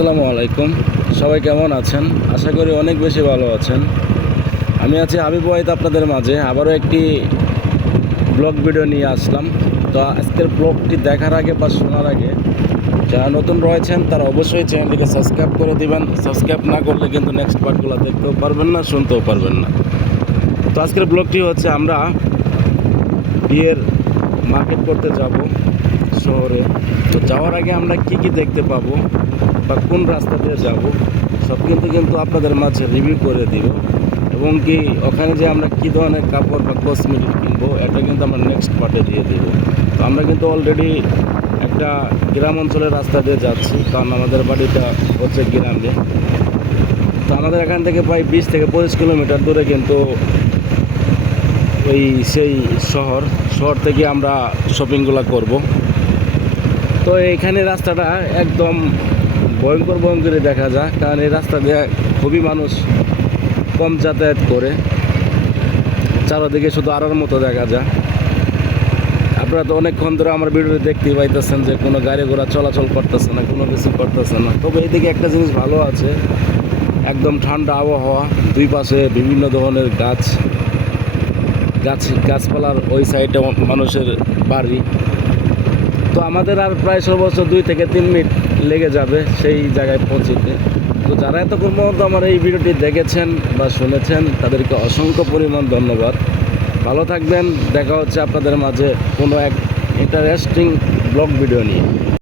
আসসালামু আলাইকুম। সবাই কেমন আছেন? আশা করি অনেক বেশি ভালো আছেন। আমি আছি হাবিব ওয়াহিদ আপনাদের মাঝে আবারও একটি ব্লগ ভিডিও নিয়ে আসলাম। তো আজকের ব্লগটি দেখার আগে বা শোনার আগে যারা নতুন রয়েছেন তারা অবশ্যই চ্যানেলটিকে সাবস্ক্রাইব করে দিবেন। সাবস্ক্রাইব না করলে কিন্তু নেক্সট পার্টগুলো দেখতেও পারবেন না, শুনতেও পারবেন না। তো আজকের ব্লগটি হচ্ছে আমরা বিয়ের মার্কেট করতে যাব শহরে। তো যাওয়ার আগে আমরা কি কি দেখতে পাবো বা কোন রাস্তা দিয়ে যাব সব কিন্তু আপনাদের মাঝে রিভিউ করে দিব, এবং কি ওখানে যে আমরা কী ধরনের কাপড় বা কসমেটিক কিনবো এটা কিন্তু আমরা নেক্সট পার্টে দিয়ে দেব। তো আমরা কিন্তু অলরেডি একটা গ্রাম অঞ্চলের রাস্তা দিয়ে যাচ্ছি, কারণ আমাদের বাড়িটা হচ্ছে গ্রামে। তো আমাদের এখান থেকে প্রায় 20 থেকে 25 কিলোমিটার দূরে কিন্তু সেই শহর থেকে আমরা শপিংগুলো করব। তো এইখানে রাস্তাটা একদম ভয়ঙ্করই দেখা যায়, কারণ এই রাস্তা দিয়ে খুবই মানুষ কম যাতায়াত করে, চারদিকে শুধু আড়ার মতো দেখা যায়। আপনারা তো অনেকক্ষণ ধরে আমার ভিডিওতে দেখতেই পাইতেছেন যে কোনো গাড়ি ঘোড়া চলাচল করতেছে না, কোনো কিছু করতেছে না। তবে এইদিকে একটা জিনিস ভালো আছে, একদম ঠান্ডা আবহাওয়া, দুই পাশে বিভিন্ন ধরনের গাছপালার ওই সাইডে মানুষের বাড়ি। তো আমাদের আর প্রায় সর্বোচ্চ 2 থেকে 3 মিনিট লেগে যাবে সেই জায়গায় পৌঁছতে। তো যারা এতক্ষণ পর্যন্ত আমার এই ভিডিওটি দেখেছেন বা শুনেছেন তাদেরকে অসংখ্য পরিমাণ ধন্যবাদ। ভালো থাকবেন, দেখা হচ্ছে আপনাদের মাঝে কোনো এক ইন্টারেস্টিং ব্লগ ভিডিও নিয়ে।